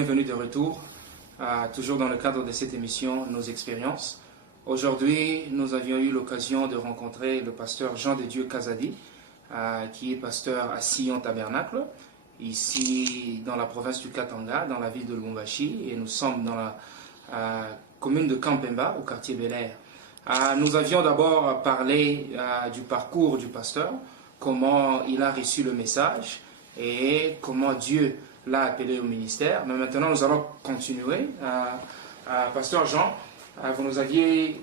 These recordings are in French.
bienvenue de retour, toujours dans le cadre de cette émission Nos expériences. Aujourd'hui, nous avions eu l'occasion de rencontrer le pasteur Jean de Dieu Kazadi, qui est pasteur à Sion Tabernacle, ici dans la province du Katanga, dans la ville de Lubumbashi, et nous sommes dans la commune de Kampemba, au quartier Bel Air. Nous avions d'abord parlé du parcours du pasteur, comment il a reçu le message et comment Dieu l'a appelé au ministère. Mais maintenant, nous allons continuer. Pasteur Jean, vous nous aviez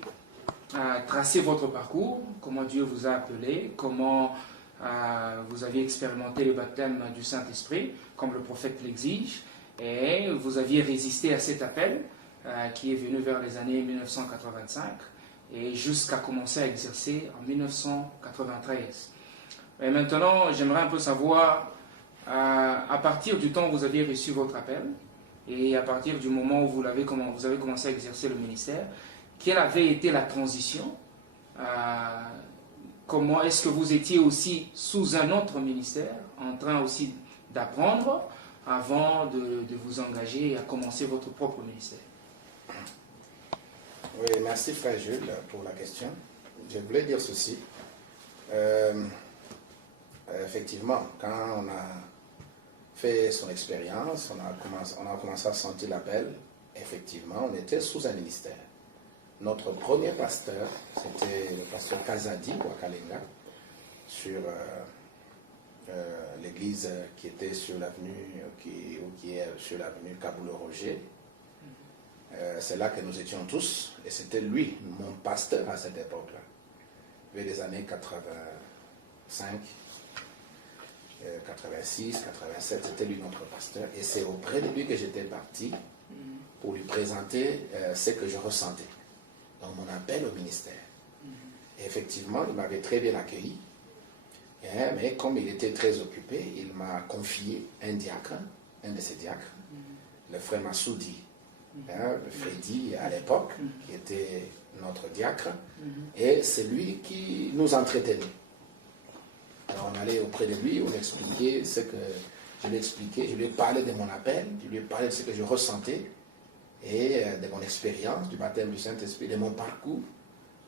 tracé votre parcours, comment Dieu vous a appelé, comment vous aviez expérimenté le baptême du Saint-Esprit, comme le prophète l'exige, et vous aviez résisté à cet appel qui est venu vers les années 1985 et jusqu'à commencer à exercer en 1993. Et maintenant, j'aimerais un peu savoir, à partir du temps où vous avez reçu votre appel et à partir du moment où vous avez commencé à exercer le ministère, quelle avait été la transition? Comment est-ce que vous étiez aussi sous un autre ministère, en train aussi d'apprendre avant de vous engager et à commencer votre propre ministère? Oui, merci frère Jules pour la question. Je voulais dire ceci. Effectivement, quand on a fait son expérience, on a commencé à sentir l'appel. Effectivement, on était sous un ministère. Notre premier pasteur, c'était le pasteur Kazadi Wakalenga, sur l'église qui était sur l'avenue, qui est sur l'avenue Kaboulou-Roger. C'est là que nous étions tous, et c'était lui, mon pasteur à cette époque-là. Vers les années 85, 86, 87, c'était lui notre pasteur, et c'est auprès de lui que j'étais parti pour lui présenter ce que je ressentais dans mon appel au ministère. Et effectivement, il m'avait très bien accueilli, mais comme il était très occupé, il m'a confié un diacre, un de ses diacres, le frère Massoudi, le Freddy à l'époque, qui était notre diacre, et c'est lui qui nous entretenait. Alors on allait auprès de lui, on expliquait ce que je lui expliquais, je lui parlais de mon appel, je lui parlais de ce que je ressentais, et de mon expérience du baptême du Saint-Esprit, de mon parcours.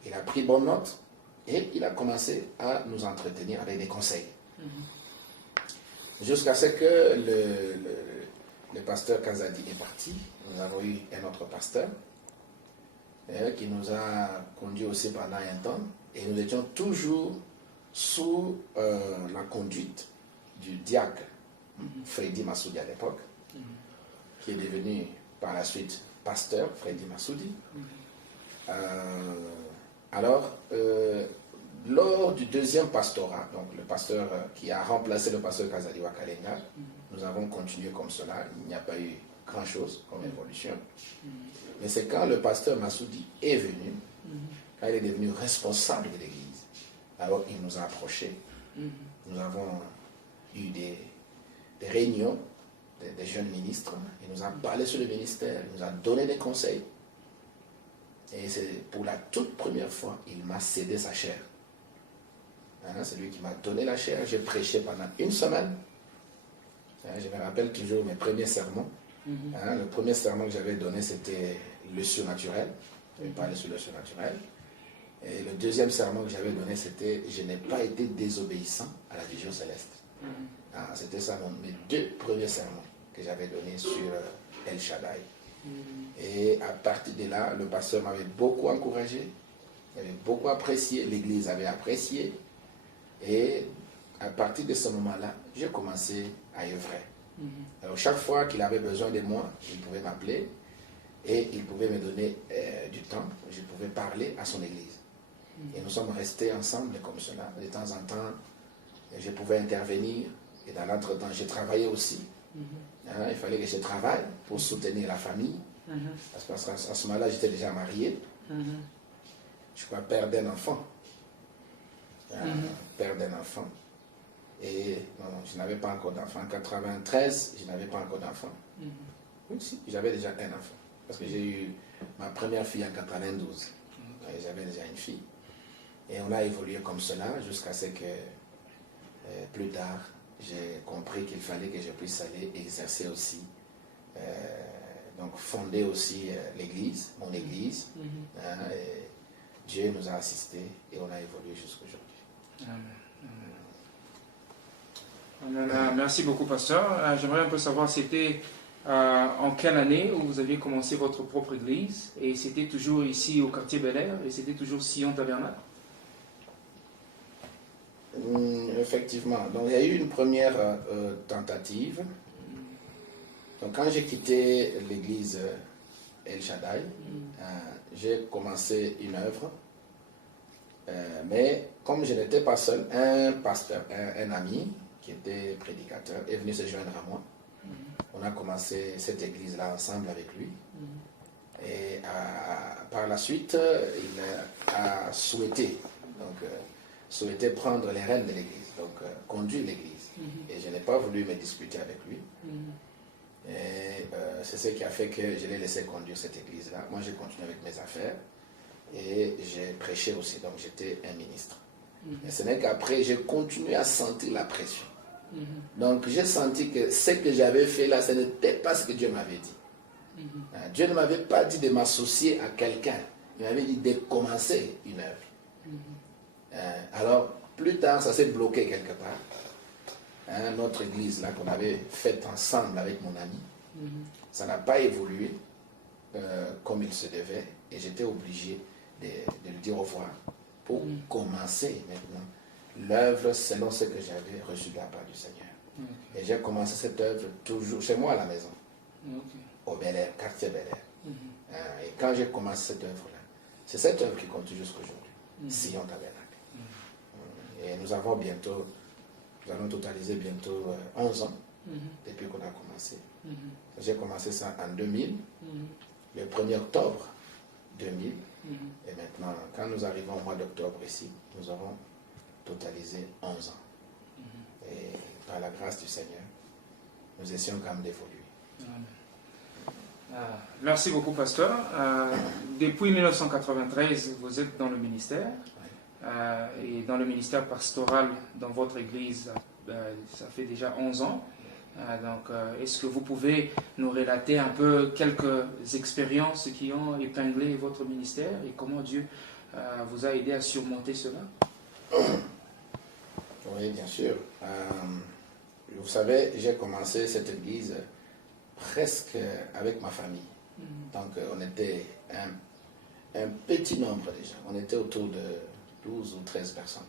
Il a pris bonne note, et il a commencé à nous entretenir avec des conseils. Jusqu'à ce que le pasteur Kazadi est parti, nous avons eu un autre pasteur qui nous a conduits aussi pendant un temps, et nous étions toujours sous la conduite du diacre Freddy Massoudi à l'époque, qui est devenu par la suite pasteur Freddy Massoudi. Alors, lors du deuxième pastorat, donc le pasteur qui a remplacé le pasteur Kazadi Wakalenga, nous avons continué comme cela. Il n'y a pas eu grand-chose comme évolution. Mais c'est quand le pasteur Massoudi est venu, quand il est devenu responsable de l'église, alors il nous a approchés. Nous avons eu des réunions des jeunes ministres. Il nous a parlé sur le ministère, il nous a donné des conseils. Et c'est pour la toute première fois, il m'a cédé sa chair. C'est lui qui m'a donné la chair. J'ai prêché pendant une semaine. Je me rappelle toujours mes premiers sermons. Le premier sermon que j'avais donné, c'était le surnaturel. J'avais parlé sur le surnaturel. Et le deuxième sermon que j'avais donné, c'était « Je n'ai pas été désobéissant à la vision céleste ». C'était ça mes deux premiers sermons que j'avais donnés sur El Shaddai. Et à partir de là, le pasteur m'avait beaucoup encouragé, il avait beaucoup apprécié, l'église avait apprécié. Et à partir de ce moment-là, j'ai commencé à œuvrer. Alors chaque fois qu'il avait besoin de moi, il pouvait m'appeler et il pouvait me donner du temps, je pouvais parler à son église. Et nous sommes restés ensemble comme cela. De temps en temps, je pouvais intervenir. Et dans l'entretemps, j'ai travaillé aussi. Il fallait que je travaille pour soutenir la famille. Parce qu'à ce moment-là, j'étais déjà marié. Je crois père d'un enfant. Père d'un enfant. Et non, je n'avais pas encore d'enfant. En 93, je n'avais pas encore d'enfant. Oui, si, j'avais déjà un enfant. Parce que j'ai eu ma première fille en 92. J'avais déjà une fille. Et on a évolué comme cela jusqu'à ce que plus tard, j'ai compris qu'il fallait que je puisse aller exercer aussi Donc fonder aussi l'église, mon église. Et Dieu nous a assistés et on a évolué jusqu'aujourd'hui. Amen. Merci beaucoup, pasteur. J'aimerais un peu savoir, c'était en quelle année où vous aviez commencé votre propre église, et c'était toujours ici au quartier Bel-Air, et c'était toujours Sion Tabernacle? Effectivement. Donc il y a eu une première tentative. Donc quand j'ai quitté l'église El Shaddai, j'ai commencé une œuvre. Mais comme je n'étais pas seul, un pasteur, un ami qui était prédicateur est venu se joindre à moi. On a commencé cette église-là ensemble avec lui. Et par la suite, il a souhaité prendre les rênes de l'église, donc conduire l'église. Et je n'ai pas voulu me disputer avec lui. Et c'est ce qui a fait que je l'ai laissé conduire cette église-là. Moi, j'ai continué avec mes affaires et j'ai prêché aussi, donc j'étais un ministre. Et ce n'est qu'après, j'ai continué à sentir la pression. Donc, j'ai senti que ce que j'avais fait là, ce n'était pas ce que Dieu m'avait dit. Dieu ne m'avait pas dit de m'associer à quelqu'un. Il m'avait dit de commencer une œuvre. Alors, plus tard, ça s'est bloqué quelque part. Notre église là qu'on avait faite ensemble avec mon ami, ça n'a pas évolué comme il se devait. Et j'étais obligé de lui dire au revoir pour commencer maintenant l'œuvre selon ce que j'avais reçu de la part du Seigneur. Et j'ai commencé cette œuvre toujours chez moi à la maison, au Bel-Air, quartier Bel-Air. Et quand j'ai commencé cette œuvre-là, c'est cette œuvre qui continue jusqu'aujourd'hui, Sion Tabernacle. Et nous allons totaliser bientôt 11 ans depuis qu'on a commencé. J'ai commencé ça en 2000, le 1er octobre 2000. Et maintenant, quand nous arrivons au mois d'octobre ici, nous aurons totalisé 11 ans. Et par la grâce du Seigneur, nous essayons quand même d'évoluer. Merci beaucoup, pasteur. Depuis 1993, vous êtes dans le ministère. Et dans le ministère pastoral dans votre église, ça fait déjà 11 ans. Donc, est-ce que vous pouvez nous relater un peu quelques expériences qui ont épinglé votre ministère et comment Dieu vous a aidé à surmonter cela? Oui, bien sûr. Vous savez, j'ai commencé cette église presque avec ma famille. Donc, on était un petit nombre déjà. On était autour de 12 ou 13 personnes.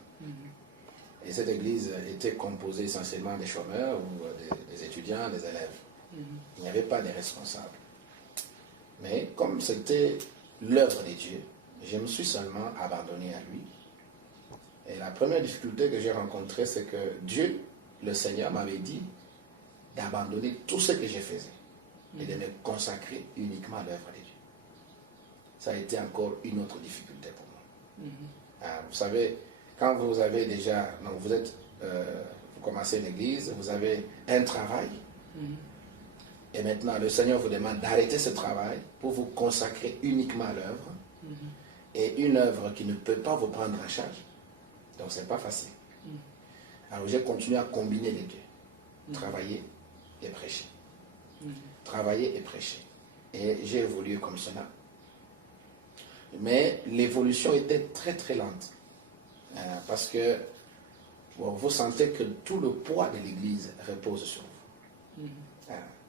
Et cette église était composée essentiellement des chômeurs ou des étudiants, des élèves. Il n'y avait pas de responsables. Mais comme c'était l'œuvre de Dieu, je me suis seulement abandonné à lui. Et la première difficulté que j'ai rencontrée, c'est que Dieu, le Seigneur, m'avait dit d'abandonner tout ce que je faisais et de me consacrer uniquement à l'œuvre de Dieu. Ça a été encore une autre difficulté pour moi. Vous savez, quand vous avez déjà, donc vous commencez une église, vous avez un travail, et maintenant le Seigneur vous demande d'arrêter ce travail pour vous consacrer uniquement à l'œuvre, et une œuvre qui ne peut pas vous prendre en charge. Donc ce n'est pas facile. Alors j'ai continué à combiner les deux, travailler et prêcher. Travailler et prêcher. Et j'ai évolué comme cela. Mais l'évolution était très très lente. Parce que vous sentez que tout le poids de l'église repose sur vous.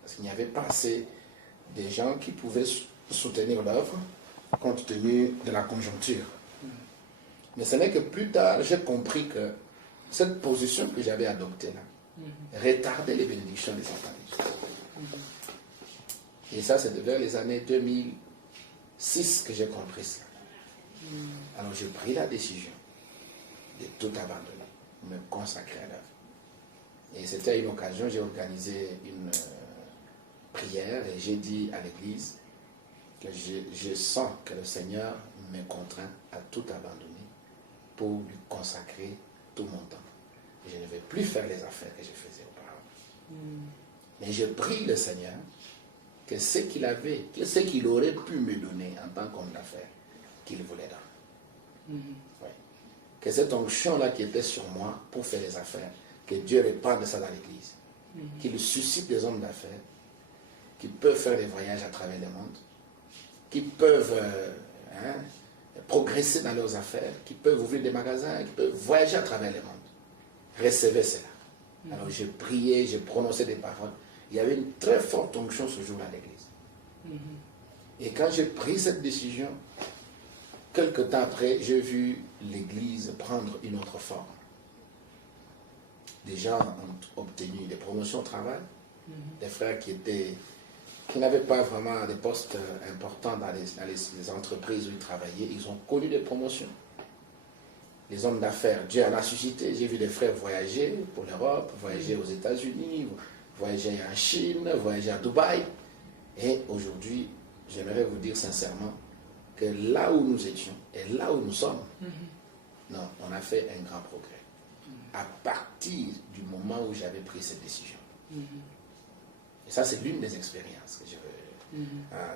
Parce qu'il n'y avait pas assez de gens qui pouvaient soutenir l'œuvre compte tenu de la conjoncture. Mais ce n'est que plus tard, j'ai compris que cette position que j'avais adoptée là retardait les bénédictions des enfants de Dieu. Et ça, c'est vers les années 2006 que j'ai compris cela. Alors j'ai pris la décision de tout abandonner, me consacrer à l'œuvre. Et c'était une occasion, j'ai organisé une prière et j'ai dit à l'église que je sens que le Seigneur me contraint à tout abandonner pour lui consacrer tout mon temps. Et je ne vais plus faire les affaires que je faisais auparavant. Mais je prie le Seigneur que ce qu'il avait, que ce qu'il aurait pu me donner en tant qu'homme d'affaires, qu'il voulait donner. Oui. Que cette onction-là qui était sur moi pour faire les affaires, que Dieu répande ça dans l'église. Qu'il suscite des hommes d'affaires qui peuvent faire des voyages à travers le monde, qui peuvent progresser dans leurs affaires, qui peuvent ouvrir des magasins, qui peuvent voyager à travers le monde. Recevez cela. Alors j'ai prié, j'ai prononcé des paroles. Il y avait une très forte onction ce jour-là à l'église. Et quand j'ai pris cette décision, quelque temps après, j'ai vu l'église prendre une autre forme. Des gens ont obtenu des promotions au travail, des frères qui n'avaient pas vraiment des postes importants dans les entreprises où ils travaillaient, ils ont connu des promotions. Les hommes d'affaires, Dieu en a suscité. J'ai vu des frères voyager pour l'Europe, voyager aux États-Unis, voyager en Chine, voyager à Dubaï. Et aujourd'hui, j'aimerais vous dire sincèrement que là où nous étions et là où nous sommes, non, on a fait un grand progrès. À partir du moment où j'avais pris cette décision. Et ça, c'est l'une des expériences que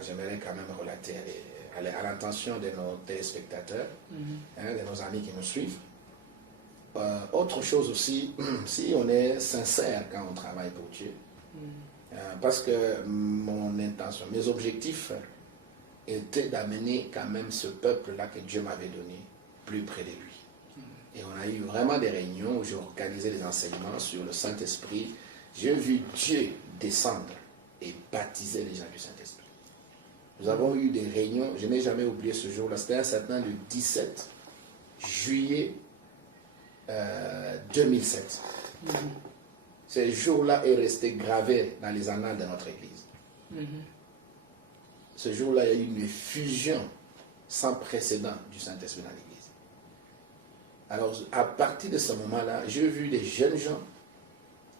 j'aimerais quand même relater à l'intention de nos téléspectateurs, de nos amis qui nous suivent. Autre chose aussi, si on est sincère quand on travaille pour Dieu, parce que mon intention, mes objectifs étaient d'amener quand même ce peuple-là que Dieu m'avait donné plus près de lui. Et on a eu vraiment des réunions où j'ai organisé des enseignements sur le Saint-Esprit. J'ai vu Dieu descendre et baptiser les gens du Saint-Esprit. Nous avons eu des réunions, je n'ai jamais oublié ce jour-là, c'était un certain le 17 juillet 2007. Ce jour-là est resté gravé dans les annales de notre Église. Ce jour-là, il y a eu une fusion sans précédent du Saint-Esprit dans l'Église. Alors, à partir de ce moment-là, j'ai vu des jeunes gens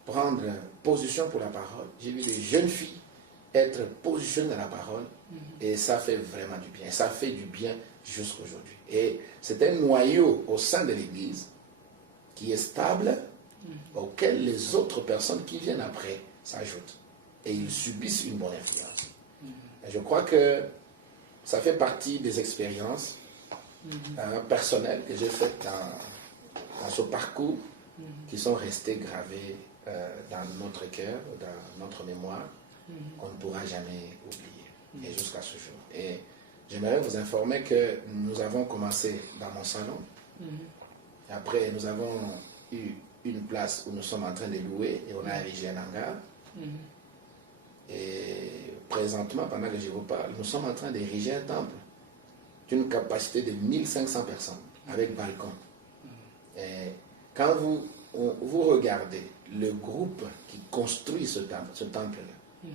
prendre position pour la parole. J'ai vu des jeunes filles être positionnées dans la parole. Et ça fait vraiment du bien. Ça fait du bien jusqu'à aujourd'hui. Et c'est un noyau au sein de l'Église qui est stable, auquel les autres personnes qui viennent après s'ajoutent. Et ils subissent une bonne influence. Et je crois que ça fait partie des expériences personnelles que j'ai faites dans ce parcours qui sont restées gravées dans notre cœur, dans notre mémoire, qu'on ne pourra jamais oublier. Et jusqu'à ce jour. Et j'aimerais vous informer que nous avons commencé dans mon salon. Après, nous avons eu une place où nous sommes en train de louer et on a érigé un hangar. Et présentement, pendant que je vous parle, nous sommes en train d'ériger un temple d'une capacité de 1500 personnes avec balcon. Et quand vous regardez le groupe qui construit ce temple-là,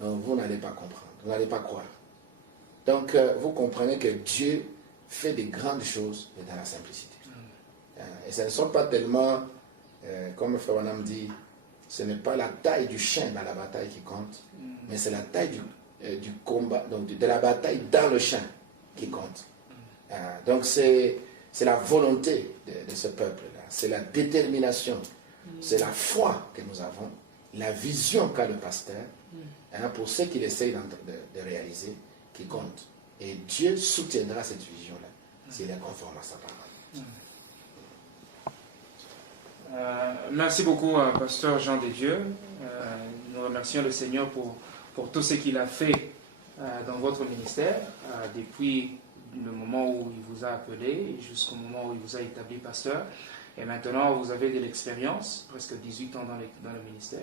donc vous n'allez pas comprendre, vous n'allez pas croire. Donc vous comprenez que Dieu fait des grandes choses, mais dans la simplicité. Et ce ne sont pas tellement, comme Frère Wanam dit, ce n'est pas la taille du chien dans la bataille qui compte, mais c'est la taille du combat, donc de la bataille dans le champ qui compte. Donc c'est la volonté de ce peuple-là, c'est la détermination, c'est la foi que nous avons, la vision qu'a le pasteur, pour ce qu'il essaye de réaliser, qui compte. Et Dieu soutiendra cette vision-là s'il est conforme à sa parole. Merci beaucoup à Pasteur Jean de Dieu. Nous remercions le Seigneur pour tout ce qu'il a fait dans votre ministère, depuis le moment où il vous a appelé jusqu'au moment où il vous a établi pasteur. Et maintenant, vous avez de l'expérience, presque 18 ans dans le ministère.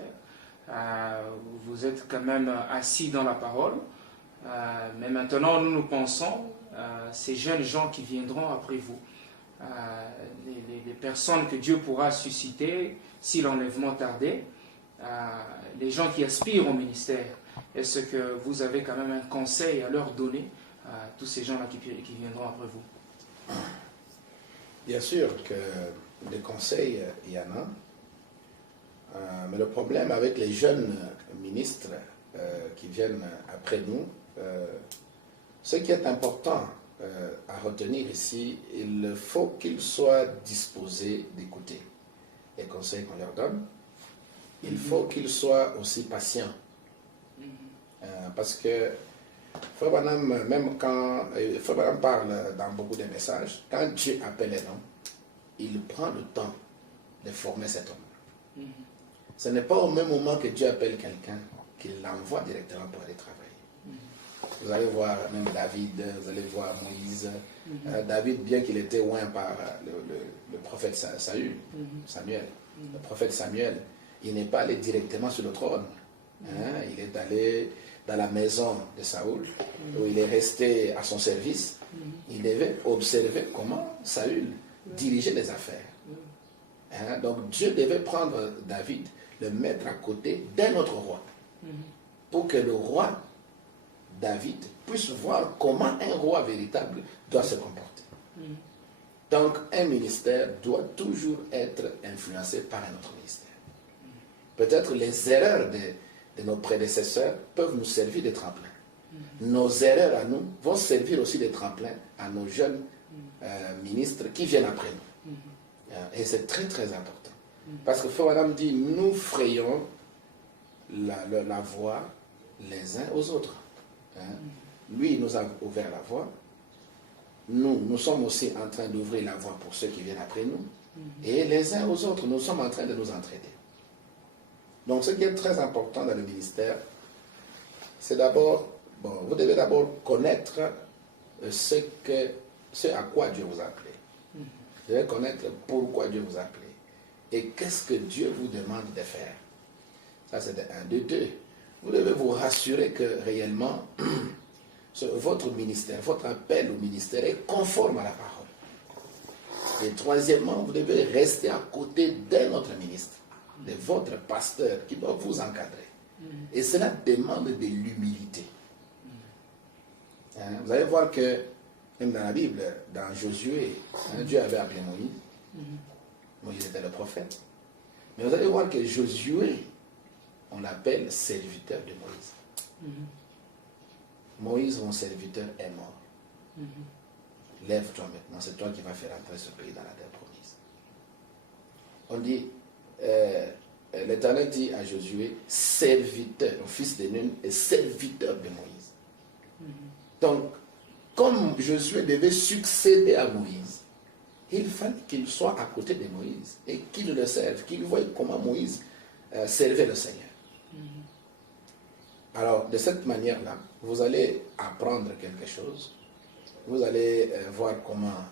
Vous êtes quand même assis dans la parole. Mais maintenant, nous pensons, ces jeunes gens qui viendront après vous, les personnes que Dieu pourra susciter si l'enlèvement tardait, les gens qui aspirent au ministère, est-ce que vous avez quand même un conseil à leur donner à tous ces gens-là qui viendront après vous? Bien sûr que des conseils, il y en a. Mais le problème avec les jeunes ministres qui viennent après nous, ce qui est important à retenir ici, il faut qu'ils soient disposés d'écouter les conseils qu'on leur donne. Il faut qu'ils soient aussi patients. Parce que Frère Branham, même quand Frère Branham parle dans beaucoup de messages, quand Dieu appelle un homme, il prend le temps de former cet homme. Ce n'est pas au même moment que Dieu appelle quelqu'un qu'il l'envoie directement pour aller travailler. Vous allez voir même David, vous allez voir Moïse. David, bien qu'il était oint par le prophète Samuel, le prophète Samuel, il n'est pas allé directement sur le trône. Il est allé dans la maison de Saül, où il est resté à son service. Il devait observer comment Saül dirigeait les affaires. Donc Dieu devait prendre David, le mettre à côté d'un autre roi, pour que le roi David puisse voir comment un roi véritable doit se comporter. Donc un ministère doit toujours être influencé par un autre ministère. Peut-être les erreurs de nos prédécesseurs peuvent nous servir de tremplin. Nos erreurs à nous vont servir aussi de tremplin à nos jeunes ministres qui viennent après nous. Et c'est très très important. Parce que Frère Madame dit, nous frayons la voie les uns aux autres. Lui, il nous a ouvert la voie. Nous sommes aussi en train d'ouvrir la voie pour ceux qui viennent après nous. Et les uns aux autres, nous sommes en train de nous entraider. Donc ce qui est très important dans le ministère, c'est d'abord, vous devez d'abord connaître ce à quoi Dieu vous a appelé. Vous devez connaître pourquoi Dieu vous a appelé. Et qu'est-ce que Dieu vous demande de faire. Ça c'est de 1. De 2, vous devez vous rassurer que réellement, votre ministère, votre appel au ministère est conforme à la parole. Et troisièmement, vous devez rester à côté d'un autre ministre, de votre pasteur qui doit vous encadrer. Et cela demande de l'humilité. Vous allez voir que, même dans la Bible, dans Josué, Dieu avait appelé Moïse. Moïse était le prophète. Mais vous allez voir que Josué, on l'appelle serviteur de Moïse. Moïse, mon serviteur, est mort. Lève-toi maintenant, c'est toi qui vas faire entrer ce pays dans la terre promise. On dit, l'Éternel dit à Josué, serviteur, le fils de Nun, et serviteur de Moïse. Donc, comme Josué devait succéder à Moïse, il fallait qu'il soit à côté de Moïse et qu'il le serve, qu'il voie comment Moïse servait le Seigneur. Alors, de cette manière-là, vous allez apprendre quelque chose. Vous allez voir comment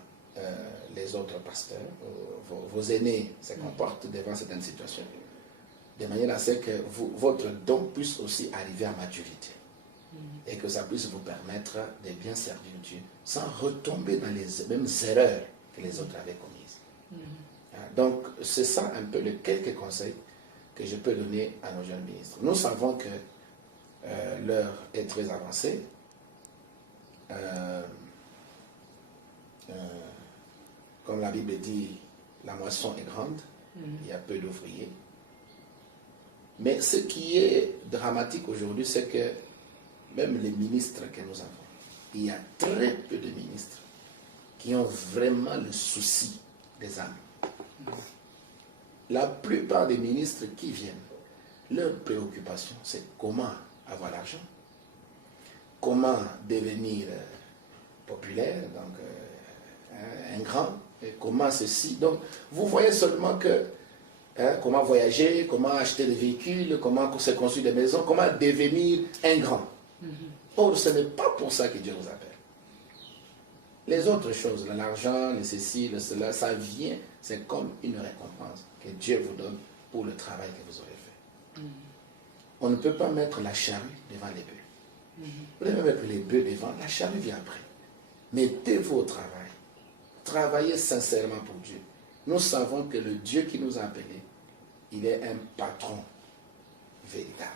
les autres pasteurs, vos aînés se comportent devant certaines situations, de manière à ce que votre don puisse aussi arriver à maturité et que ça puisse vous permettre de bien servir Dieu sans retomber dans les mêmes erreurs que les autres avaient commises. Donc, c'est ça un peu les quelques conseils que je peux donner à nos jeunes ministres. Nous savons que l'heure est très avancée. Comme la Bible dit, la moisson est grande, il y a peu d'ouvriers. Mais ce qui est dramatique aujourd'hui, c'est que même les ministres que nous avons, il y a très peu de ministres qui ont vraiment le souci des âmes. La plupart des ministres qui viennent, leur préoccupation, c'est comment avoir l'argent, comment devenir populaire, donc un grand, et comment ceci. Donc, vous voyez seulement que comment voyager, comment acheter des véhicules, comment se construire des maisons, comment devenir un grand. Or, ce n'est pas pour ça que Dieu vous appelle. Les autres choses, l'argent, le ceci, le cela, ça vient, c'est comme une récompense que Dieu vous donne pour le travail que vous aurez fait. On ne peut pas mettre la charrue devant les bœufs. Vous devez mettre les bœufs devant, la charrue vient après. Mettez-vous au travail. Travaillez sincèrement pour Dieu. Nous savons que le Dieu qui nous a appelés, il est un patron véritable.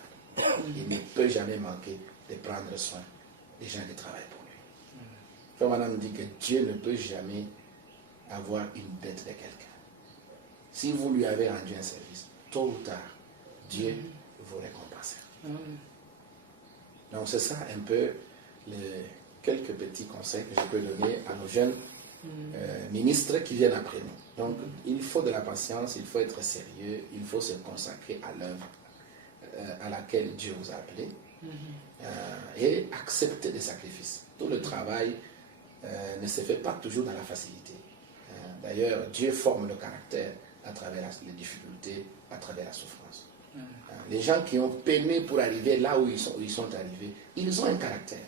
Il ne peut jamais manquer de prendre soin des gens qui travaillent pour lui. Frère Madame dit que Dieu ne peut jamais avoir une dette de quelqu'un. Si vous lui avez rendu un service, tôt ou tard, Dieu vous récompensera. Donc c'est ça un peu quelques petits conseils que je peux donner à nos jeunes ministres qui viennent après nous. Donc il faut de la patience, il faut être sérieux, il faut se consacrer à l'œuvre à laquelle Dieu vous a appelé et accepter des sacrifices. Tout le travail ne se fait pas toujours dans la facilité. D'ailleurs, Dieu forme le caractère à travers les difficultés, à travers la souffrance. Les gens qui ont peiné pour arriver là où ils sont arrivés, ils ont un caractère.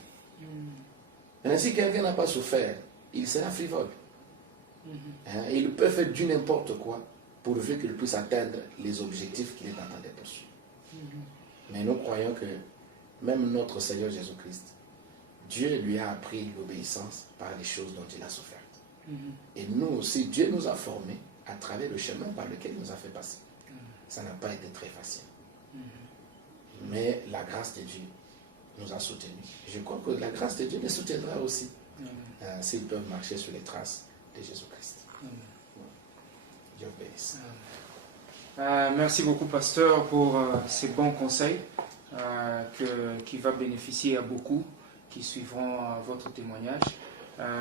Maintenant, si quelqu'un n'a pas souffert, il sera frivole. Il peut faire du n'importe quoi pourvu qu'il puisse atteindre les objectifs qu'il est en train de poursuivre. Mais nous croyons que même notre Seigneur Jésus-Christ, Dieu lui a appris l'obéissance par les choses dont il a souffert. Et nous aussi, Dieu nous a formés à travers le chemin par lequel il nous a fait passer. Ça n'a pas été très facile. Mais la grâce de Dieu nous a soutenus. Je crois que la grâce de Dieu les soutiendra aussi s'ils peuvent marcher sur les traces de Jésus-Christ. Dieu bénisse. Merci beaucoup, pasteur, pour ces bons conseils qui va bénéficier à beaucoup qui suivront votre témoignage.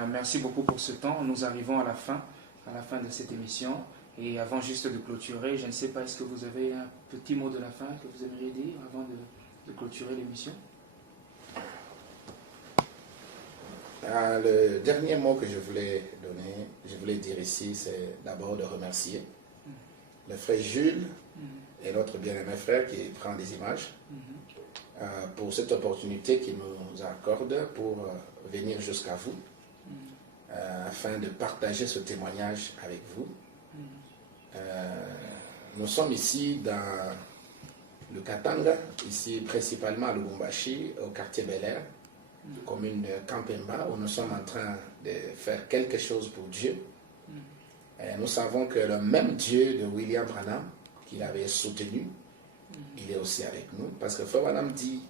Merci beaucoup pour ce temps. Nous arrivons à la fin de cette émission. Et avant juste de clôturer, je ne sais pas, est-ce que vous avez un petit mot de la fin que vous aimeriez dire avant de clôturer l'émission? Le dernier mot que je voulais donner, je voulais dire ici, c'est d'abord de remercier le frère Jules et notre bien-aimé frère qui prend des images pour cette opportunité qu'il nous accorde pour venir jusqu'à vous afin de partager ce témoignage avec vous. Nous sommes ici dans le Katanga, ici principalement à Lubumbashi, au quartier Bel Air, commune de Kampemba, où nous sommes en train de faire quelque chose pour Dieu. Et nous savons que le même Dieu de William Branham, qu'il avait soutenu, il est aussi avec nous. Parce que Frère Branham dit,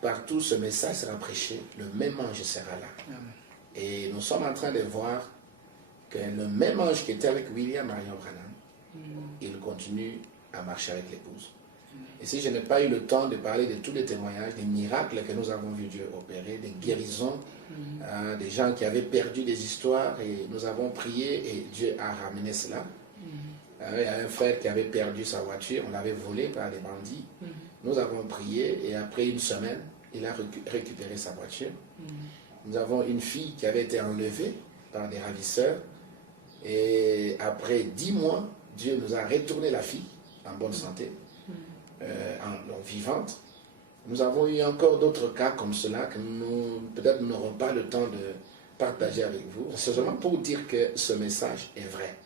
partout ce message sera prêché, le même ange sera là. Et nous sommes en train de voir que le même ange qui était avec William Marion Branham, il continue à marcher avec l'épouse. Et si je n'ai pas eu le temps de parler de tous les témoignages, des miracles que nous avons vu Dieu opérer, des guérisons, des gens qui avaient perdu des histoires et nous avons prié et Dieu a ramené cela. Il y a un frère qui avait perdu sa voiture, on l'avait volée par les bandits. Nous avons prié et après une semaine, il a récupéré sa voiture. Nous avons une fille qui avait été enlevée par des ravisseurs et après 10 mois, Dieu nous a retourné la fille en bonne santé. Vivante. Nous avons eu encore d'autres cas comme cela que nous peut-être n'aurons pas le temps de partager avec vous. C'est seulement pour dire que ce message est vrai.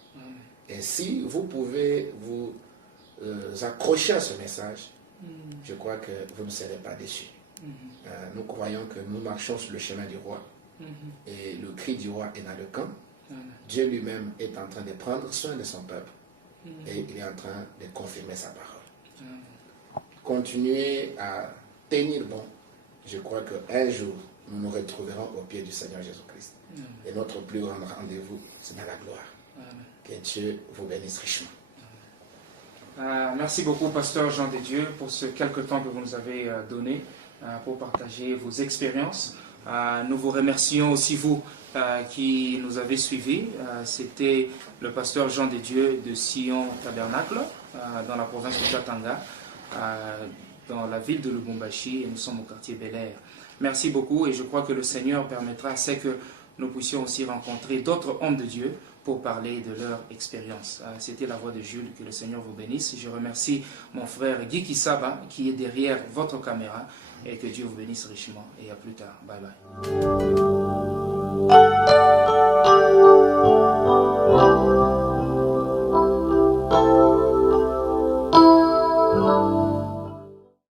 Et si vous pouvez vous accrocher à ce message, je crois que vous ne serez pas déçus. Nous croyons que nous marchons sur le chemin du roi et le cri du roi est dans le camp. Dieu lui-même est en train de prendre soin de son peuple et il est en train de confirmer sa parole. Continuez à tenir bon. Je crois qu'un jour, nous nous retrouverons au pied du Seigneur Jésus-Christ. Et notre plus grand rendez-vous, c'est dans la gloire. Que Dieu vous bénisse richement. Merci beaucoup, pasteur Jean de Dieu, pour ce quelque temps que vous nous avez donné pour partager vos expériences. Nous vous remercions aussi, vous qui nous avez suivis. C'était le pasteur Jean de Dieu de Sion Tabernacle, dans la province de Katanga, dans la ville de Lubumbashi, et nous sommes au quartier Bel Air. Merci beaucoup et je crois que le Seigneur permettra, c'est que nous puissions aussi rencontrer d'autres hommes de Dieu pour parler de leur expérience. C'était la voix de Jules, que le Seigneur vous bénisse. Je remercie mon frère Guy Kisaba qui est derrière votre caméra et que Dieu vous bénisse richement et à plus tard. Bye bye.